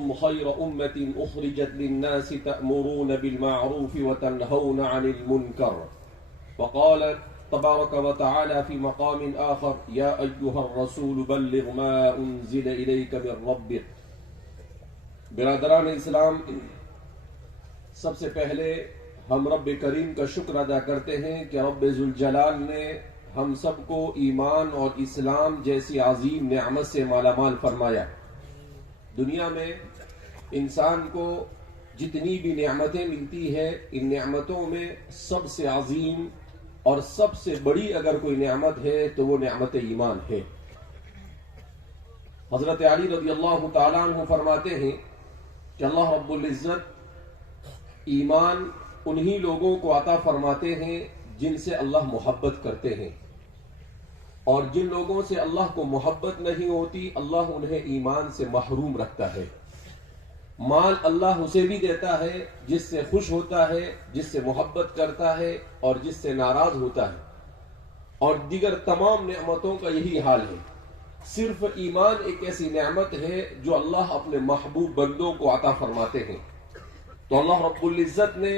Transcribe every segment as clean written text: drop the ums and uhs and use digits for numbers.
كنتم خير أمة أخرجت للناس تأمرون بالمعروف وتنهون عن المنكر. وقال تبارك وتعالى في مقام آخر يا أيها الرسول بلغ ما أنزل إليك من ربك. برادران اسلام، سب سے پہلے ہم رب کریم کا شکر ادا کرتے ہیں کہ رب ذوالجلال نے ہم سب کو ایمان اور اسلام جیسی عظیم نعمت سے مالا مال فرمایا۔ دنیا میں انسان کو جتنی بھی نعمتیں ملتی ہے، ان نعمتوں میں سب سے عظیم اور سب سے بڑی اگر کوئی نعمت ہے تو وہ نعمت ایمان ہے۔ حضرت علی رضی اللہ تعالیٰ عنہ فرماتے ہیں کہ اللہ رب العزت ایمان انہی لوگوں کو عطا فرماتے ہیں جن سے اللہ محبت کرتے ہیں، اور جن لوگوں سے اللہ کو محبت نہیں ہوتی اللہ انہیں ایمان سے محروم رکھتا ہے۔ مال اللہ اسے بھی دیتا ہے جس سے خوش ہوتا ہے، جس سے محبت کرتا ہے اور جس سے ناراض ہوتا ہے، اور دیگر تمام نعمتوں کا یہی حال ہے۔ صرف ایمان ایک ایسی نعمت ہے جو اللہ اپنے محبوب بندوں کو عطا فرماتے ہیں۔ تو اللہ رب العزت نے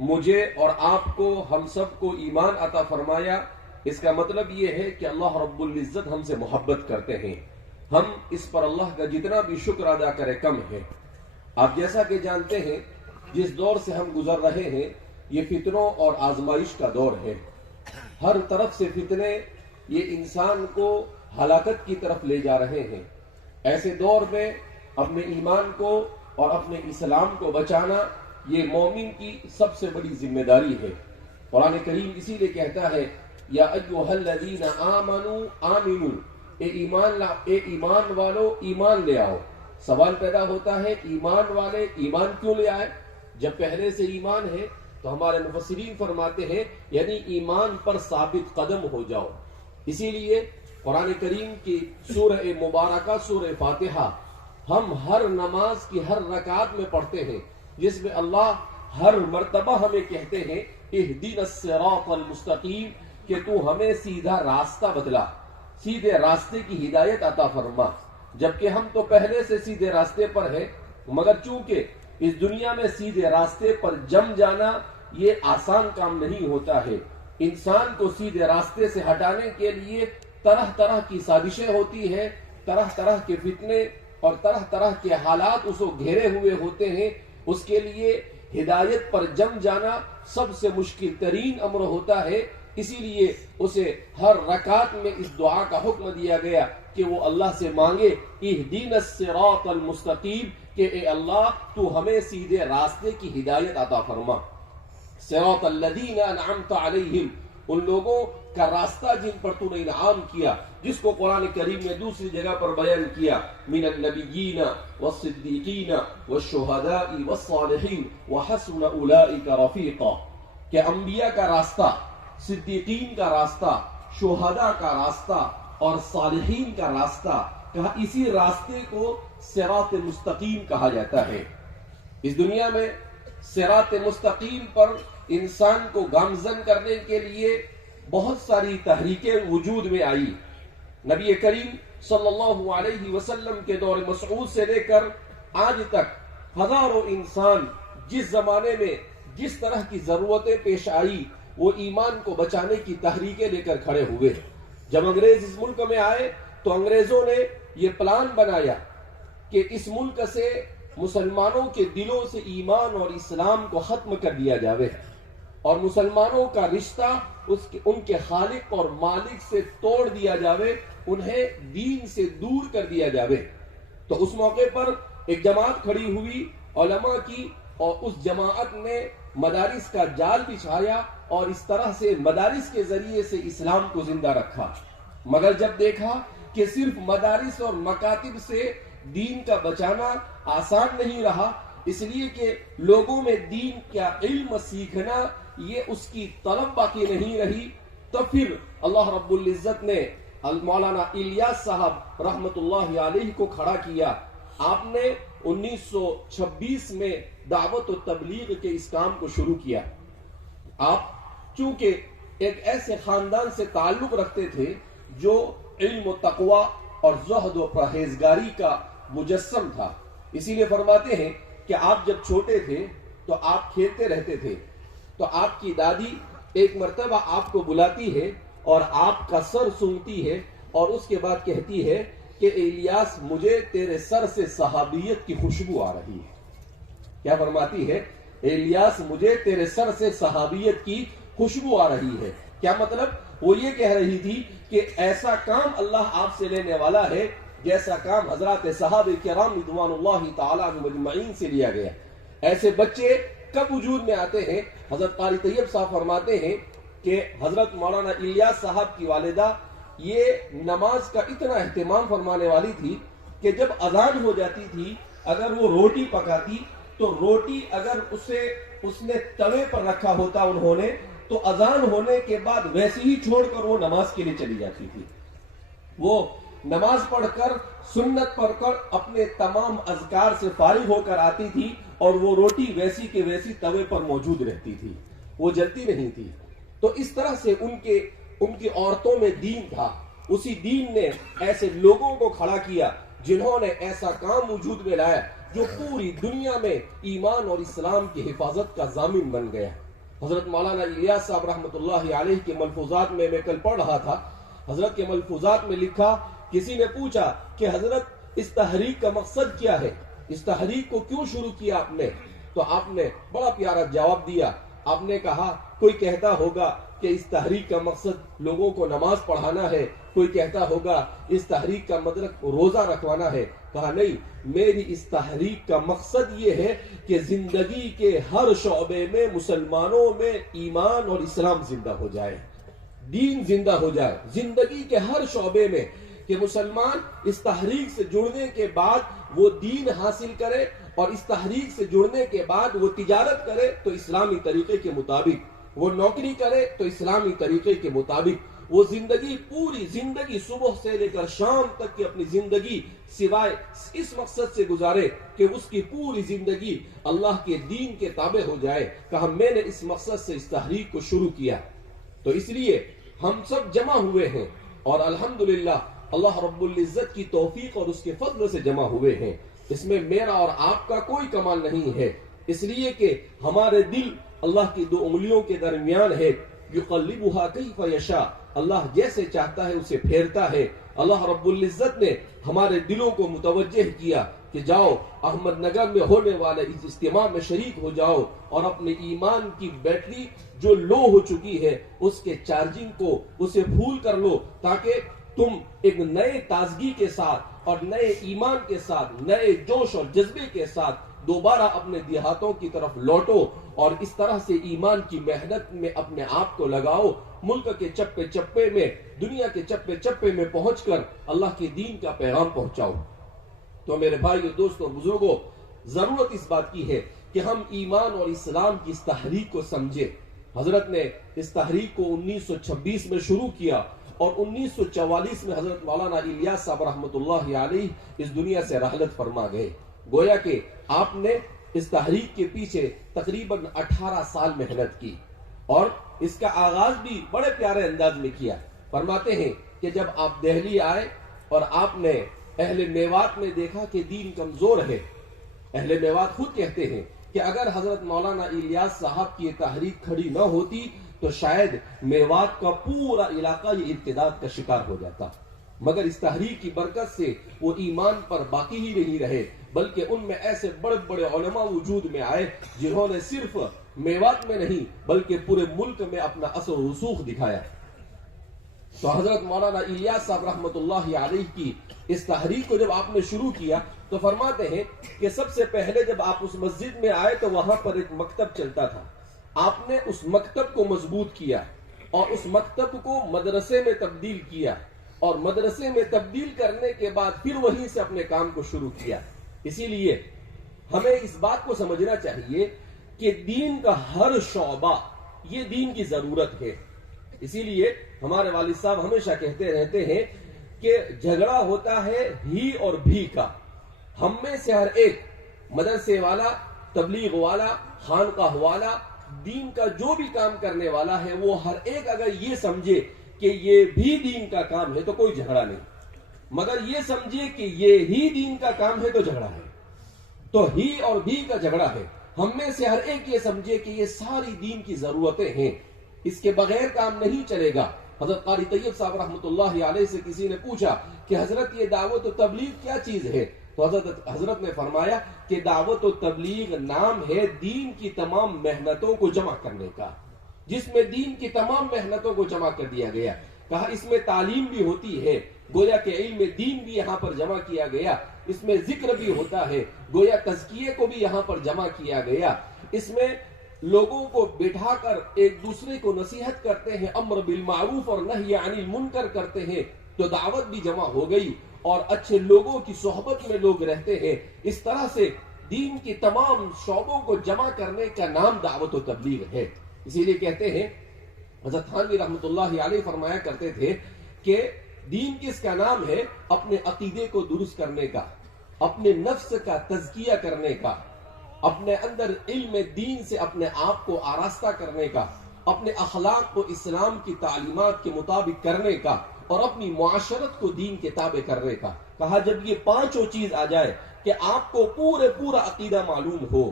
مجھے اور آپ کو، ہم سب کو ایمان عطا فرمایا۔ اس کا مطلب یہ ہے کہ اللہ رب العزت ہم سے محبت کرتے ہیں۔ ہم اس پر اللہ کا جتنا بھی شکر ادا کرے کم ہے۔ آپ جیسا کہ جانتے ہیں جس دور سے ہم گزر رہے ہیں یہ فتنوں اور آزمائش کا دور ہے۔ ہر طرف سے فتنے یہ انسان کو ہلاکت کی طرف لے جا رہے ہیں۔ ایسے دور میں اپنے ایمان کو اور اپنے اسلام کو بچانا یہ مومن کی سب سے بڑی ذمہ داری ہے۔ قرآن کریم اسی لیے کہتا ہے یا ایھا الذین آمنوا آمنوا، اے ایمان والو ایمان لے آؤ۔ سوال پیدا ہوتا ہے ایمان والے ایمان کیوں لے آئے؟ جب پہلے سے ایمان ہے تو ہمارے مفسرین فرماتے ہیں یعنی ایمان پر ثابت قدم ہو جاؤ۔ اسی لیے قرآن کریم کی سورہ مبارکہ سورہ فاتحہ ہم ہر نماز کی ہر رکعت میں پڑھتے ہیں، جس میں اللہ ہر مرتبہ ہمیں کہتے ہیں اہدنا الصراط المستقیم، کہ تو ہمیں سیدھا راستہ بتلا، سیدھے راستے کی ہدایت عطا فرما۔ جبکہ ہم تو پہلے سے سیدھے راستے پر ہیں، مگر چونکہ اس دنیا میں سیدھے راستے پر جم جانا یہ آسان کام نہیں ہوتا ہے۔ انسان کو سیدھے راستے سے ہٹانے کے لیے طرح طرح کی سازشیں ہوتی ہیں، طرح طرح کے فتنے اور طرح طرح کے حالات اس کو گھیرے ہوئے ہوتے ہیں۔ اس کے لیے ہدایت پر جم جانا سب سے مشکل ترین امر ہوتا ہے۔ اسی لیے اسے ہر رکعت میں اس دعا کا حکم دیا گیا کہ وہ اللہ سے مانگے اہدنا الصراط المستقیم، کہ اے اللہ تو ہمیں سیدھے راستے کی ہدایت عطا فرما۔ صراط الذین انعمت علیہم، ان لوگوں کا راستہ جن پر تو نے انعام کیا، جس کو قرآن کریم نے دوسری جگہ پر بیان کیا من النبیین والصدیقین والشہداء والصالحین وحسن اولئک رفیقا، کہ انبیاء کا راستہ، صدیقین کا راستہ، شہداء کا راستہ اور صالحین کا راستہ، کہا اسی راستے کو صراط مستقیم کہا جاتا ہے۔ اس دنیا میں صراط مستقیم پر انسان کو گامزن کرنے کے لیے بہت ساری تحریکیں وجود میں آئی۔ نبی کریم صلی اللہ علیہ وسلم کے دور مسعود سے لے کر آج تک ہزاروں انسان جس زمانے میں جس طرح کی ضرورتیں پیش آئی وہ ایمان کو بچانے کی تحریکیں لے کر کھڑے ہوئے۔ جب انگریز اس ملک میں آئے تو انگریزوں نے یہ پلان بنایا کہ اس ملک سے مسلمانوں کے دلوں سے ایمان اور اسلام کو ختم کر دیا جاوے، اور مسلمانوں کا رشتہ ان کے خالق اور مالک سے توڑ دیا جاوے، انہیں دین سے دور کر دیا جاوے۔ تو اس موقع پر ایک جماعت کھڑی ہوئی علماء کی، اور اس جماعت نے مدارس کا جال بچھایا اور اس طرح سے مدارس کے ذریعے سے اسلام کو زندہ رکھا۔ مگر جب دیکھا کہ صرف مدارس اور مکاتب سے دین کا بچانا آسان نہیں رہا، اس لیے کہ لوگوں میں دین کا علم سیکھنا یہ اس کی طلب باقی نہیں رہی، تو پھر اللہ رب العزت نے مولانا الیاس صاحب رحمت اللہ علیہ کو کھڑا کیا۔ آپ نے 1926 میں دعوت و تبلیغ کے اس کام کو شروع کیا۔ آپ چونکہ ایک ایسے خاندان سے تعلق رکھتے تھے جو علم و تقوی اور زہد و پرہیزگاری کا مجسم تھا، اسی لیے فرماتے ہیں کہ آپ جب چھوٹے تھے تو آپ کھیلتے رہتے تھے، تو آپ کی دادی ایک مرتبہ آپ کو بلاتی ہے اور آپ کا سر سونگتی ہے اور اس کے بعد کہتی ہے کہ الیاس مجھے تیرے سر سے صحابیت کی خوشبو آ رہی ہے۔ کیا فرماتی ہے؟ الیاس مجھے تیرے سر سے صحابیت کی خوشبو آ رہی ہے۔ کیا مطلب؟ وہ یہ کہہ رہی تھی کہ ایسا کام اللہ آپ سے لینے والا ہے جیسا کام حضرات صحابہ کرام رضوان اللہ تعالی عنہم اجمعین سے لیا گیا۔ ایسے بچے کب وجود میں آتے ہیں؟ حضرت قاری طیب صاحب فرماتے ہیں کہ حضرت مولانا الیاس صاحب کی والدہ یہ نماز کا اتنا اہتمام فرمانے والی تھی کہ جب اذان ہو جاتی تھی، اگر وہ روٹی پکاتی تو روٹی اگر اس نے توے پر رکھا ہوتا انہوں نے، تو اذان ہونے کے بعد ویسے ہی چھوڑ کر وہ نماز کے لیے چلی جاتی تھی۔ وہ نماز پڑھ کر سنت پڑھ کر اپنے تمام اذکار سے فارغ ہو کر آتی تھی اور وہ روٹی ویسی کے ویسی توے پر موجود رہتی تھی، وہ جلتی نہیں تھی۔ تو اس طرح سے ان کی عورتوں میں دین تھا۔ اسی دین نے ایسے لوگوں کو کھڑا کیا جنہوں نے ایسا کام وجود میں لایا جو پوری دنیا میں ایمان اور اسلام کی حفاظت کا ضامن بن گیا۔ حضرت مولانا الیاس صاحب رحمۃ اللہ علیہ کے ملفوظات میں کل پڑھ رہا تھا، حضرت کے ملفوظات میں لکھا، کسی نے پوچھا کہ حضرت اس تحریک کا مقصد کیا ہے، اس تحریک کو کیوں شروع کیا آپ نے؟ تو آپ نے بڑا پیارا جواب دیا۔ آپ نے کہا کوئی کہتا ہوگا کہ اس تحریک کا مقصد لوگوں کو نماز پڑھانا ہے، کوئی کہتا ہوگا اس تحریک کا مطلب روزہ رکھوانا ہے۔ کہا نہیں، میری اس تحریک کا مقصد یہ ہے کہ زندگی کے ہر شعبے میں مسلمانوں میں ایمان اور اسلام زندہ ہو جائے، دین زندہ ہو جائے، زندگی کے ہر شعبے میں، کہ مسلمان اس تحریک سے جڑنے کے بعد وہ دین حاصل کرے اور اس تحریک سے جڑنے کے بعد وہ تجارت کرے تو اسلامی طریقے کے مطابق، وہ نوکری کرے تو اسلامی طریقے کے مطابق، وہ زندگی پوری زندگی صبح سے لے کر شام تک کی اپنی زندگی سوائے اس مقصد سے گزارے کہ اس کی پوری زندگی اللہ کے دین کے تابع ہو جائے۔ کہا میں نے اس مقصد سے اس تحریک کو شروع کیا، تو اس لیے ہم سب جمع ہوئے ہیں اور الحمدللہ اللہ رب العزت کی توفیق اور اس کے فضل سے جمع ہوئے ہیں۔ اس میں میرا اور آپ کا کوئی کمال نہیں ہے، اس لیے کہ ہمارے دل اللہ کی دو انگلیوں کے درمیان ہے، یقلبها کیف یشاء، اللہ جیسے چاہتا ہے اسے پھیرتا ہے۔ اللہ رب العزت نے ہمارے دلوں کو متوجہ کیا کہ جاؤ احمد نگر میں ہونے والے اس اجتماع میں شریک ہو جاؤ اور اپنے ایمان کی بیٹری جو لو ہو چکی ہے اس کے چارجنگ کو اسے پھول کر لو، تاکہ تم ایک نئے تازگی کے ساتھ اور نئے ایمان کے ساتھ، نئے جوش اور جذبے کے ساتھ دوبارہ اپنے دیہاتوں کی طرف لوٹو اور اس طرح سے ایمان کی محنت میں اپنے آپ کو لگاؤ، ملک کے چپے چپے میں، دنیا کے چپے چپے میں پہنچ کر اللہ کے دین کا پیغام پہنچاؤ۔ تو میرے بھائیو، دوستوں، بزرگوں، ضرورت اس بات کی ہے کہ ہم ایمان اور اسلام کی اس تحریک کو سمجھیں۔ حضرت نے اس تحریک کو 1926 میں شروع کیا اور 1944 میں حضرت مولانا الیاس صاحب رحمۃ اللہ علیہ اس دنیا سے رحلت فرما گئے۔ گویا کہ آپ نے اس تحریک کے پیچھے تقریباً 18 سال محنت کی اور اس کا آغاز بھی بڑے پیارے انداز میں کیا۔ فرماتے ہیں کہ جب آپ دہلی آئے اور آپ نے اہل میوات میں دیکھا کہ دین کمزور ہے، اہل میوات خود کہتے ہیں کہ اگر حضرت مولانا الیاس صاحب کی یہ تحریک کھڑی نہ ہوتی تو شاید میوات کا پورا علاقہ یہ ارتداد کا شکار ہو جاتا، مگر اس تحریک کی برکت سے وہ ایمان پر باقی ہی نہیں رہے، بلکہ ان میں ایسے بڑے بڑے علماء وجود میں آئے جنہوں نے صرف میوات میں نہیں بلکہ پورے ملک میں اپنا اثر و رسوخ دکھایا۔ تو حضرت مولانا الیاس صاحب رحمۃ اللہ علیہ کی اس تحریک کو جب آپ نے شروع کیا تو فرماتے ہیں کہ سب سے پہلے جب آپ اس مسجد میں آئے تو وہاں پر ایک مکتب چلتا تھا، آپ نے اس مکتب کو مضبوط کیا اور اس مکتب کو مدرسے میں تبدیل کیا اور مدرسے میں تبدیل کرنے کے بعد پھر وہیں سے اپنے کام کو شروع کیا۔ اسی لیے ہمیں اس بات کو سمجھنا چاہیے کہ دین کا ہر شعبہ یہ دین کی ضرورت ہے۔ اسی لیے ہمارے والد صاحب ہمیشہ کہتے رہتے ہیں کہ جھگڑا ہوتا ہے ہی اور بھی کا، ہم میں سے ہر ایک مدرسے والا، تبلیغ والا، خانقاہ والا، دین کا جو بھی کام کرنے والا ہے، وہ ہر ایک اگر یہ سمجھے کہ یہ بھی دین کا کام ہے تو کوئی جھگڑا نہیں، مگر یہ سمجھے کہ یہ ہی دین کا کام ہے تو جھگڑا ہے۔ تو ہی اور بھی کا جھگڑا ہے. ہم میں سے ہر ایک یہ سمجھے کہ یہ ساری دین کی ضرورتیں ہیں, اس کے بغیر کام نہیں چلے گا. حضرت قاری طیب صاحب رحمۃ اللہ علیہ سے کسی نے پوچھا کہ حضرت یہ دعوت و تبلیغ کیا چیز ہے؟ تو حضرت نے فرمایا کہ دعوت و تبلیغ نام ہے دین کی تمام محنتوں کو جمع کرنے کا, جس میں دین کی تمام محنتوں کو جمع کر دیا گیا. کہا اس میں تعلیم بھی ہوتی ہے, گویا کہ علم دین بھی یہاں پر جمع کیا گیا. اس میں ذکر بھی ہوتا ہے, گویا تزکیے کو بھی یہاں پر جمع کیا گیا. اس میں لوگوں کو بٹھا کر ایک دوسرے کو نصیحت کرتے ہیں, امر بالمعروف اور نہی عن المنکر کرتے ہیں, تو دعوت بھی جمع ہو گئی اور اچھے لوگوں کی صحبت میں لوگ رہتے ہیں. اس طرح سے دین کی تمام شعبوں کو جمع کرنے کا نام دعوت و تبلیغ ہے. اسی لیے کہتے ہیں, حضرت تھانوی رحمۃ اللہ علیہ فرمایا کرتے تھے کہ دین کس کا نام ہے؟ اپنے عقیدے کو درست کرنے کا, اپنے نفس کا تزکیہ کرنے کا, اپنے اندر علم دین سے اپنے آپ کو آراستہ کرنے کا, اپنے اخلاق کو اسلام کی تعلیمات کے مطابق کرنے کا, اور اپنی معاشرت کو دین کے تابع کرنے کا. کہا جب یہ پانچوں چیز آ جائے کہ آپ کو پورا عقیدہ معلوم ہو,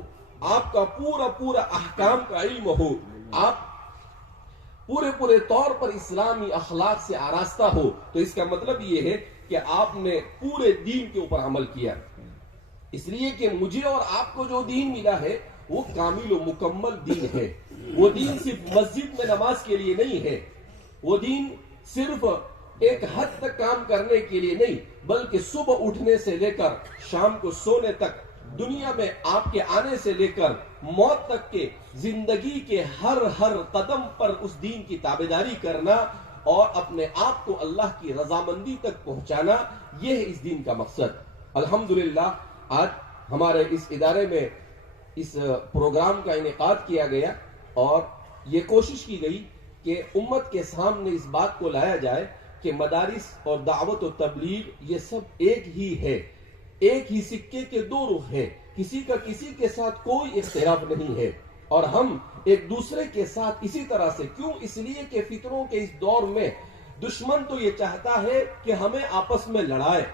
آپ کا پورا احکام کا علم ہو, آپ پورے طور پر اسلامی اخلاق سے آراستہ ہو, تو اس کا مطلب یہ ہے کہ آپ نے پورے دین کے اوپر عمل کیا. اس لیے کہ مجھے اور آپ کو جو دین ملا ہے وہ کامل و مکمل دین ہے. وہ دین صرف مسجد میں نماز کے لیے نہیں ہے, وہ دین صرف ایک حد تک کام کرنے کے لیے نہیں, بلکہ صبح اٹھنے سے لے کر شام کو سونے تک, دنیا میں آپ کے آنے سے لے کر موت تک کے زندگی کے ہر قدم پر اس دین کی تابعداری کرنا اور اپنے آپ کو اللہ کی رضامندی تک پہنچانا, یہ ہے اس دین کا مقصد. الحمدللہ آج ہمارے اس ادارے میں اس پروگرام کا انعقاد کیا گیا اور یہ کوشش کی گئی کہ امت کے سامنے اس بات کو لایا جائے کہ مدارس اور دعوت و تبلیغ یہ سب ایک ہی ہے, ایک ہی سکے کے دو رخ ہیں, کسی کا کسی کے ساتھ کوئی اختلاف نہیں ہے. اور ہم ایک دوسرے کے ساتھ اسی طرح سے, کیوں؟ اس لیے کہ فتنوں کے اس دور میں دشمن تو یہ چاہتا ہے کہ ہمیں آپس میں لڑائے,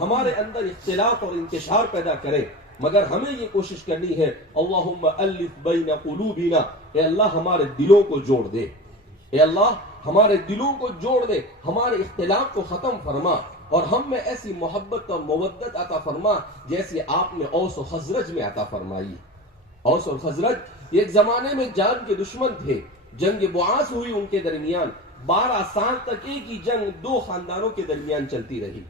ہمارے اندر اختلاف اور انتشار پیدا کرے, مگر ہمیں یہ کوشش کرنی ہے اللہم الف بین قلوبنا, اے اللہ ہمارے دلوں کو جوڑ دے, اے اللہ ہمارے دلوں کو جوڑ دے, ہمارے اختلاف کو ختم فرما, اور ہم میں ایسی محبت اور مودت عطا فرما جیسے آپ نے اوس و خزرج میں عطا فرمائی. اوس اور خزرج ایک زمانے میں جان کے دشمن تھے, جنگ بعاث ہوئی ان کے درمیان, 12 سال تک ایک ہی جنگ دو خاندانوں کے درمیان چلتی رہی.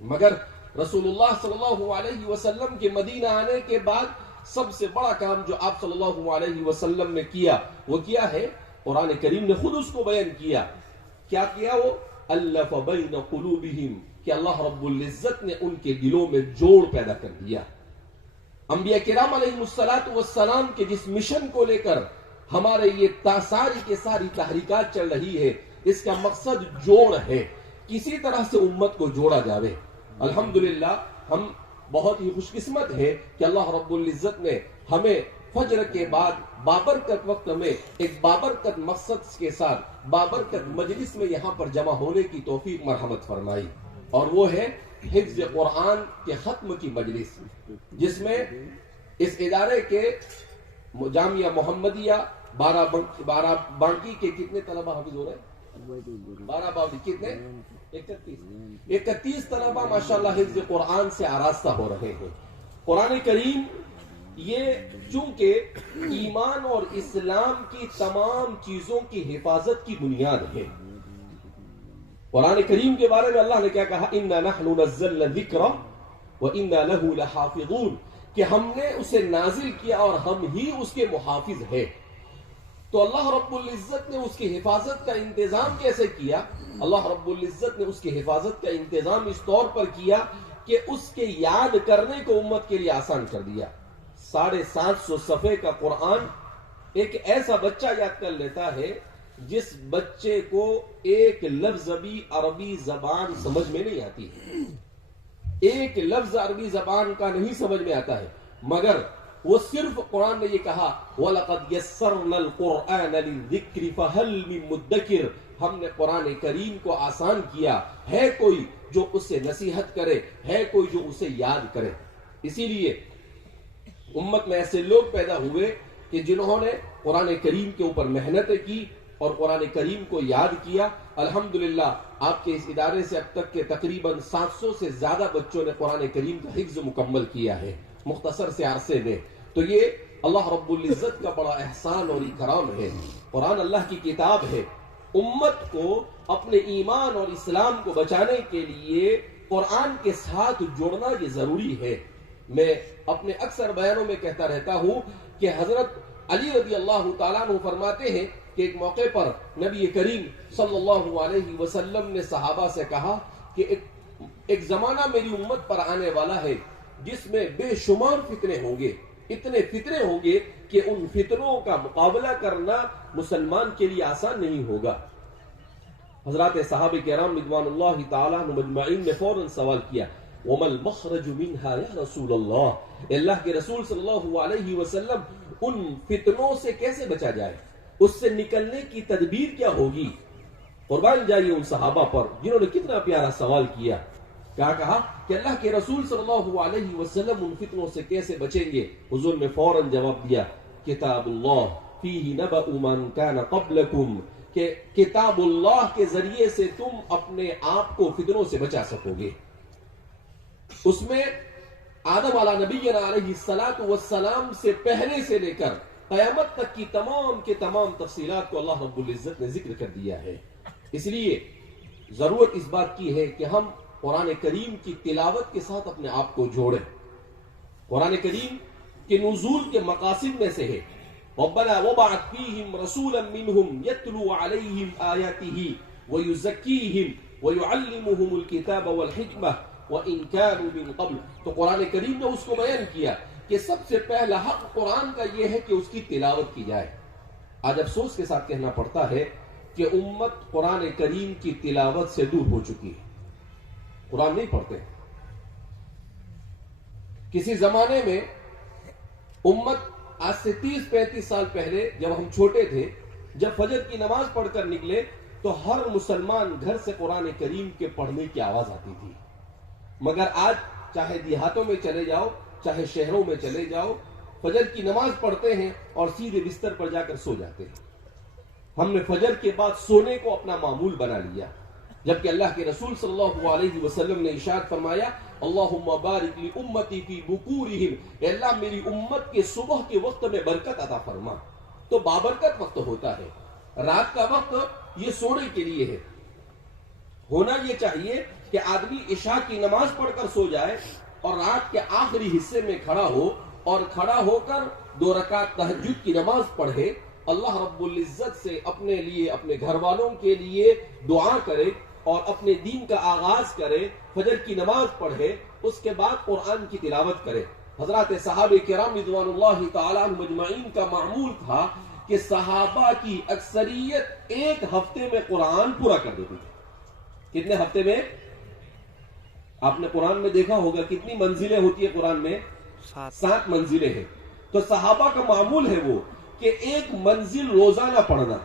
مگر رسول اللہ صلی اللہ علیہ وسلم کے مدینہ آنے کے بعد سب سے بڑا کام جو آپ صلی اللہ علیہ وسلم نے کیا وہ کیا ہے؟ قرآن کریم نے خود اس کو بیان کیا. کیا کیا وہ؟ الف بین قلوبہم, کہ اللہ رب العزت نے ان کے دلوں میں جوڑ پیدا کر دیا. انبیاء کرام علیہ السلام کے جس مشن کو لے کر ہمارے یہ ساری کے ساری تحریکات چل رہی ہے, اس کا مقصد جوڑ ہے, کسی طرح سے امت کو جوڑا جاوے. الحمدللہ ہم بہت ہی خوش قسمت ہے کہ اللہ رب العزت نے ہمیں فجر کے بعد بابرکت وقت میں ایک بابرکت مقصد کے ساتھ بابرکت مجلس میں یہاں پر جمع ہونے کی توفیق مرحمت فرمائی, اور وہ ہے حفظ قرآن کے ختم کی مجلس, جس میں اس ادارے کے جامعہ محمدیہ بارہ بانکی کے کتنے طلبہ حافظ ہو رہے ہیں؟ 12 باوی کتنے؟ 31 طلبہ ماشاءاللہ حفظ قرآن سے آراستہ ہو رہے ہیں. قرآن کریم یہ چونکہ ایمان اور اسلام کی تمام چیزوں کی حفاظت کی بنیاد ہے. قرآن کریم کے بارے میں اللہ نے کیا کہا؟ اِنَّا نَحْنُ نَزَّلْنَا الذِّكْرَ وَإِنَّا لَهُ لَحَافِظُونَ, کہ ہم نے اسے نازل کیا اور ہم ہی اس کے محافظ ہیں. تو اللہ رب العزت نے اس کی حفاظت کا انتظام کیسے کیا؟ اللہ رب العزت نے اس کی حفاظت کا انتظام اس طور پر کیا کہ اس کے یاد کرنے کو امت کے لیے آسان کر دیا. 750 صفحے کا قرآن ایک ایسا بچہ یاد کر لیتا ہے جس بچے کو ایک لفظ بھی عربی زبان سمجھ میں نہیں آتی, ایک لفظ عربی زبان کا نہیں سمجھ میں آتا ہے, مگر وہ صرف قرآن نے یہ کہا وَلَقَدْ يَسَّرْنَا الْقُرْآنَ لِلذِّكْرِ فَهَلْ مِن مُدَّكِرٍ, ہم نے قرآن کریم کو آسان کیا, ہے کوئی جو اسے نصیحت کرے, ہے کوئی جو اسے یاد کرے. اسی لیے امت میں ایسے لوگ پیدا ہوئے کہ جنہوں نے قرآن کریم کے اوپر محنتیں کی اور قرآن کریم کو یاد کیا. الحمدللہ آپ کے اس ادارے سے اب تک کے تقریباً 700 سے زیادہ بچوں نے قرآن کریم کا حفظ مکمل کیا ہے مختصر سے عرصے میں. تو یہ اللہ رب العزت کا بڑا احسان اور اکرام ہے. قرآن اللہ کی کتاب ہے. امت کو اپنے ایمان اور اسلام کو بچانے کے لیے قرآن کے ساتھ جوڑنا یہ ضروری ہے. میں اپنے اکثر بیانوں میں کہتا رہتا ہوں کہ حضرت علی رضی اللہ تعالیٰ عنہ فرماتے ہیں کہ ایک موقع پر نبی کریم صلی اللہ علیہ وسلم نے صحابہ سے کہا کہ ایک زمانہ میری امت پر آنے والا ہے جس میں بے شمار فتنے ہوں گے. اتنے فتنے ہوں گے کہ ان فتنوں کا مقابلہ کرنا مسلمان کے لیے آسان نہیں ہوگا. حضرات صحابہ کرام رضوان اللہ تعالیٰ عنہم اجمعین نے فوراً سوال کیا وَمَا الْمَخْرَجُ مِنْهَا يَا رسول اللہ. اللہ کے رسول صلی اللہ علیہ وسلم ان فتنوں سے کیسے بچا جائے, اس سے نکلنے کی تدبیر کیا ہوگی؟ قربان جائیے ان صحابہ پر جنہوں نے کتنا پیارا سوال کیا. کیا کہا کہ اللہ کے رسول صلی اللہ علیہ وسلم ان فتنوں سے کیسے بچیں گے؟ حضور نے فوراً جواب دیا کتاب اللہ فیہ نبأ من کان قبلکم, کہ کتاب اللہ کے ذریعے سے تم اپنے آپ کو فتنوں سے بچا سکو گے. اس میں آدم علیہ نبینا علیہ السلام سے پہلے سے لے کر قیامت تک کی تمام کے تمام تفصیلات کو اللہ رب العزت نے ذکر کر دیا ہے. اس لیے ضرورت اس بات کی ہے کہ ہم قرآن کریم کی تلاوت کے ساتھ اپنے آپ کو جوڑیں. قرآن کریم کے نزول کے مقاصد میں سے ہے ربنا وبعث فیہم رسولا منہم یتلو علیہم آیاتہ ویزکیہم ویعلمہم الکتاب والحکمہ وَإِن كَانُوا مِن قَبْلُ. تو قرآن کریم نے اس کو بیان کیا کہ سب سے پہلا حق قرآن کا یہ ہے کہ اس کی تلاوت کی جائے. آج افسوس کے ساتھ کہنا پڑتا ہے کہ امت قرآن کریم کی تلاوت سے دور ہو چکی ہے. قرآن نہیں پڑھتے. کسی زمانے میں امت آج سے 30-35 سال پہلے جب ہم چھوٹے تھے, جب فجر کی نماز پڑھ کر نکلے تو ہر مسلمان گھر سے قرآن کریم کے پڑھنے کی آواز آتی تھی. مگر آج چاہے دیہاتوں میں چلے جاؤ چاہے شہروں میں چلے جاؤ, فجر کی نماز پڑھتے ہیں اور سیدھے بستر پر جا کر سو جاتے ہیں. ہم نے فجر کے بعد سونے کو اپنا معمول بنا لیا, جبکہ اللہ کے رسول صلی اللہ علیہ وسلم نے ارشاد فرمایا اللہم بارک لی امتی فی بکورہم, اے اللہ میری امت کے صبح کے وقت میں برکت عطا فرما. تو بابرکت وقت ہوتا ہے. رات کا وقت یہ سونے کے لیے ہے. ہونا یہ چاہیے کہ آدمی عشاء کی نماز پڑھ کر سو جائے اور رات کے آخری حصے میں کھڑا ہو اور کھڑا ہو کر 2 رکعت تہجد کی نماز پڑھے, اللہ رب العزت سے اپنے لیے اپنے گھر والوں کے لیے دعا کرے اور اپنے دین کا آغاز کرے, فجر کی نماز پڑھے, اس کے بعد قرآن کی تلاوت کرے. حضرات صحابہ کرام رضوان اللہ تعالیٰ عنہم اجمعین کا معمول تھا کہ صحابہ کی اکثریت 1 ہفتے میں قرآن پورا کر دیتی تھی. کتنے ہفتے میں؟ آپ نے قرآن میں دیکھا ہوگا کتنی منزلیں ہوتی ہیں قرآن میں؟ 7 منزلیں ہیں. تو صحابہ کا معمول ہے وہ کہ 1 منزل روزانہ پڑھنا.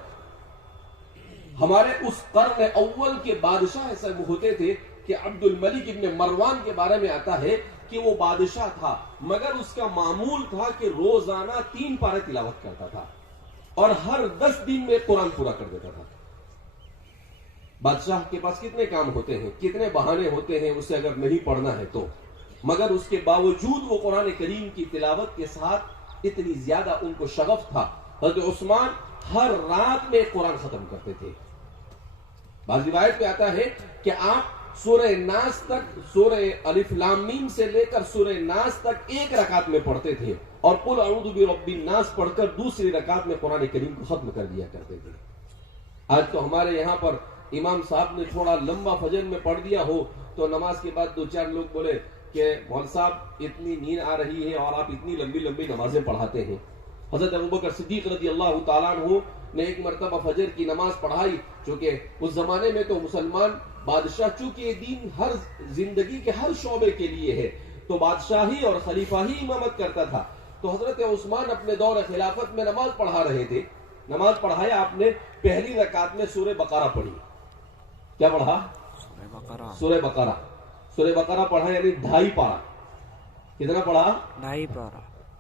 ہمارے اس قرن اول کے بادشاہ ایسے ہوتے تھے کہ عبد الملک ابن مروان کے بارے میں آتا ہے کہ وہ بادشاہ تھا مگر اس کا معمول تھا کہ روزانہ 3 پارے تلاوت کرتا تھا اور ہر 10 دن میں قرآن پورا کر دیتا تھا. بادشاہ کے پاس کتنے کام ہوتے ہیں, کتنے بہانے ہوتے ہیں اسے اگر نہیں پڑھنا ہے تو, مگر اس کے باوجود وہ قرآن کریم کی تلاوت کے ساتھ اتنی زیادہ ان کو شغف تھا. حضرت عثمان ہر رات میں قرآن ختم کرتے تھے. بعض روایت میں آتا ہے کہ آپ سورہ ناس تک, سورہ الف لام میم سے لے کر سورہ ناس تک 1 رکعت میں پڑھتے تھے اور قل اعوذ برب الناس پڑھ کر دوسری رکعت میں قرآن کریم کو ختم کر دیا کرتے تھے. آج تو ہمارے یہاں پر امام صاحب نے تھوڑا لمبا فجر میں پڑھ دیا ہو تو نماز کے بعد 2-4 لوگ بولے کہ مول صاحب اتنی نیند آ رہی ہے اور آپ اتنی لمبی لمبی نمازیں پڑھاتے ہیں. حضرت ابوبکر صدیق رضی اللہ تعالیٰ عنہ نے 1 مرتبہ فجر کی نماز پڑھائی, چونکہ اس زمانے میں تو مسلمان بادشاہ, چونکہ دین ہر زندگی کے ہر شعبے کے لیے ہے تو بادشاہی اور خلیفہ ہی امامت کرتا تھا. تو حضرت عثمان اپنے دور خلافت میں نماز پڑھا رہے تھے. نماز پڑھایا آپ نے, پہلی رکعت میں سورہ بقرہ پڑھی. کیا پڑھا؟ سورہ بقرہ. سورہ بقرہ پڑھا یعنی 2.5 پارہ. کتنا پڑھا؟ 2.5 پارہ.